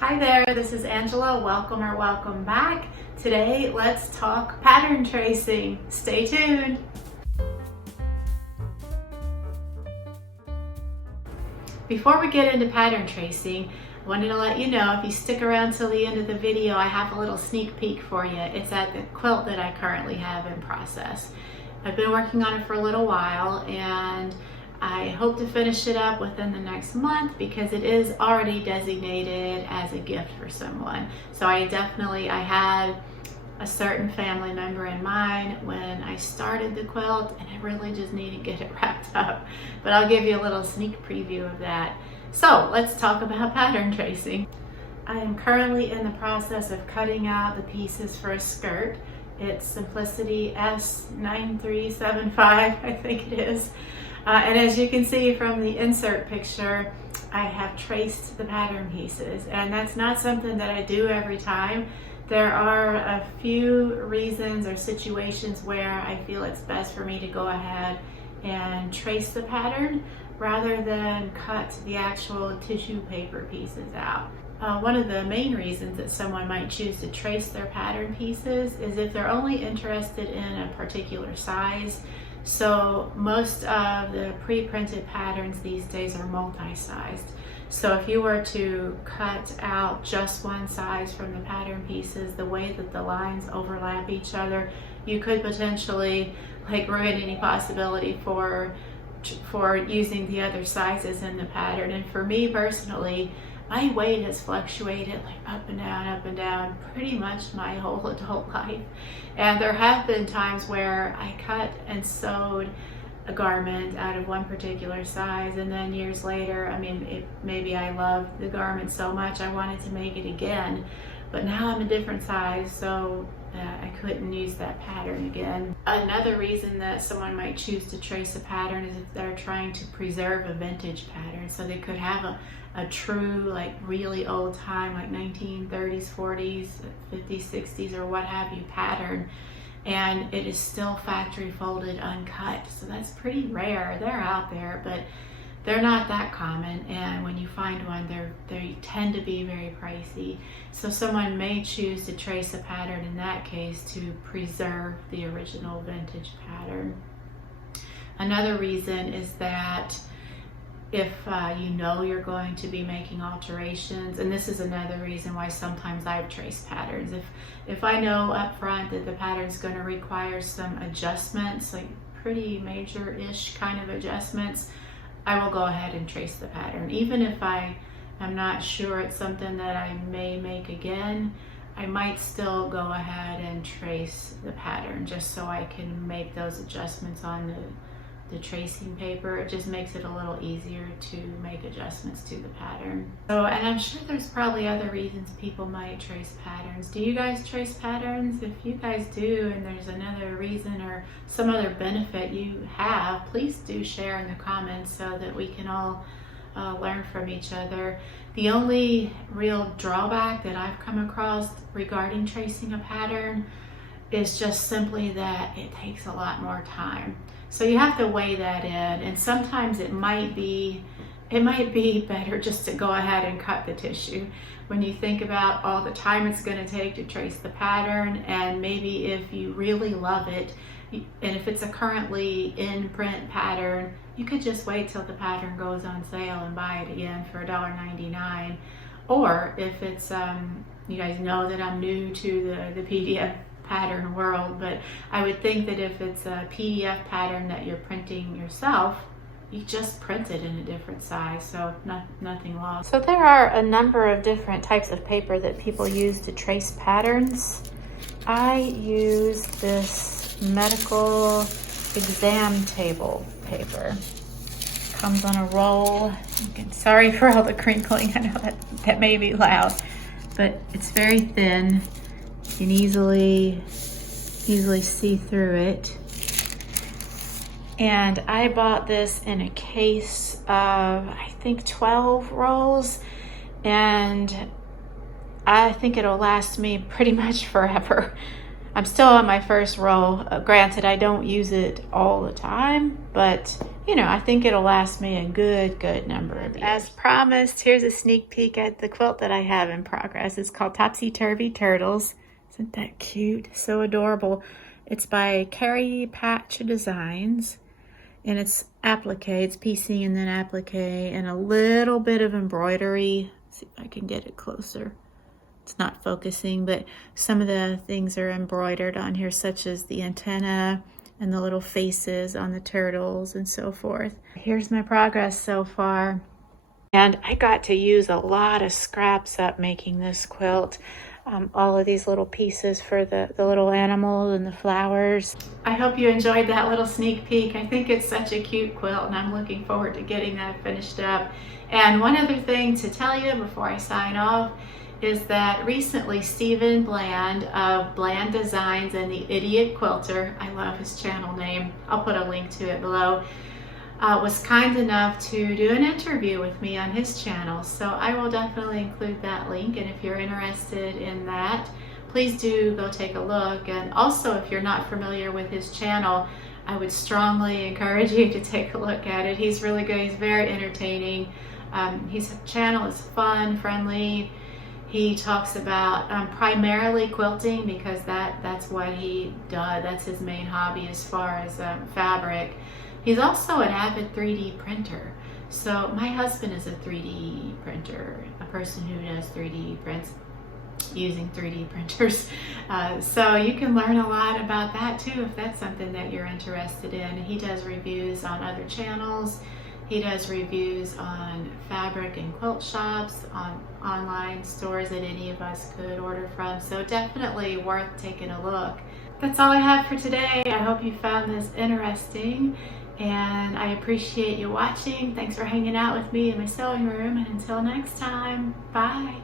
Hi there, this is Angela. Welcome or welcome back. Today, let's talk pattern tracing. Stay tuned. Before we get into pattern tracing, I wanted to let you know, if you stick around till the end of the video, I have a little sneak peek for you. It's at the quilt that I currently have in process. I've been working on it for a little while, and I hope to finish it up within the next month because it is already designated as a gift for someone. So I had a certain family member in mind when I started the quilt, and I really just need to get it wrapped up. But I'll give you a little sneak preview of that. So let's talk about pattern tracing. I am currently in the process of cutting out the pieces for a skirt. It's Simplicity S9375, I think it is. And as you can see from the insert picture, I have traced the pattern pieces, and that's not something that I do every time. There are a few reasons or situations where I feel it's best for me to go ahead and trace the pattern rather than cut the actual tissue paper pieces out. One of the main reasons that someone might choose to trace their pattern pieces is if they're only interested in a particular size. So most of the pre-printed patterns these days are multi-sized. So if you were to cut out just one size from the pattern pieces, the way that the lines overlap each other, you could potentially ruin any possibility for using the other sizes in the pattern. And for me personally, my weight has fluctuated up and down pretty much my whole adult life. And there have been times where I cut and sewed a garment out of one particular size, and then years later, maybe I loved the garment so much I wanted to make it again, but now I'm a different size, so I couldn't use that pattern again. Another reason that someone might choose to trace a pattern is if they're trying to preserve a vintage pattern. So they could have a true, really old time, 1930s, 40s, 50s, 60s, or what have you pattern, and it is still factory folded, uncut. So that's pretty rare. They're out there, but they're not that common, and when you find one, they tend to be very pricey. So someone may choose to trace a pattern in that case to preserve the original vintage pattern. Another reason is that if you know you're going to be making alterations, and this is another reason why sometimes I've traced patterns. If I know up front that the pattern's going to require some adjustments, pretty major-ish kind of adjustments, I will go ahead and trace the pattern. Even if I'm not sure it's something that I may make again, I might still go ahead and trace the pattern just so I can make those adjustments on the tracing paper. It just makes it a little easier to make adjustments to the pattern. So, and I'm sure there's probably other reasons people might trace patterns. Do you guys trace patterns? If you guys do, and there's another reason or some other benefit you have, please do share in the comments so that we can all learn from each other. The only real drawback that I've come across regarding tracing a pattern is just simply that it takes a lot more time. So you have to weigh that in, and sometimes it might be better just to go ahead and cut the tissue when you think about all the time it's going to take to trace the pattern. And maybe if you really love it, and if it's a currently in print pattern, you could just wait till the pattern goes on sale and buy it again for $1.99. Or if it's you guys know that I'm new to the PDF pattern world, but I would think that if it's a PDF pattern that you're printing yourself, you just print it in a different size, so nothing lost. So there are a number of different types of paper that people use to trace patterns. I use this medical exam table paper. Comes on a roll. Sorry for all the crinkling, I know that may be loud, but it's very thin. You can easily see through it. And I bought this in a case of, I think, 12 rolls, and I think it'll last me pretty much forever. I'm still on my first roll. Granted, I don't use it all the time, but you know, I think it'll last me a good number of years. As promised, here's a sneak peek at the quilt that I have in progress. It's called Topsy Turvy Turtles. Isn't that cute? So adorable. It's by Carrie Patch Designs, and it's applique. It's piecing and then applique, and a little bit of embroidery. Let's see if I can get it closer. It's not focusing, but some of the things are embroidered on here, such as the antenna and the little faces on the turtles and so forth. Here's my progress so far. And I got to use a lot of scraps up making this quilt. All of these little pieces for the little animals and the flowers. I hope you enjoyed that little sneak peek. I think it's such a cute quilt, and I'm looking forward to getting that finished up. And one other thing to tell you before I sign off is that recently Stephen Bland of Bland Designs and the Idiot Quilter, I love his channel name, I'll put a link to it below, was kind enough to do an interview with me on his channel. So I will definitely include that link, and if you're interested in that, please do go take a look. And also, if you're not familiar with his channel, I would strongly encourage you to take a look at it. He's really good. He's very entertaining. His channel is fun, friendly. He talks about primarily quilting, because that's what he does. That's his main hobby as far as fabric. He's also an avid 3D printer. So my husband is a 3D printer, a person who does 3D prints using 3D printers. So you can learn a lot about that too, if that's something that you're interested in. He does reviews on other channels. He does reviews on fabric and quilt shops, on online stores that any of us could order from. So definitely worth taking a look. That's all I have for today. I hope you found this interesting, and I appreciate you watching. Thanks for hanging out with me in my sewing room, and until next time, bye.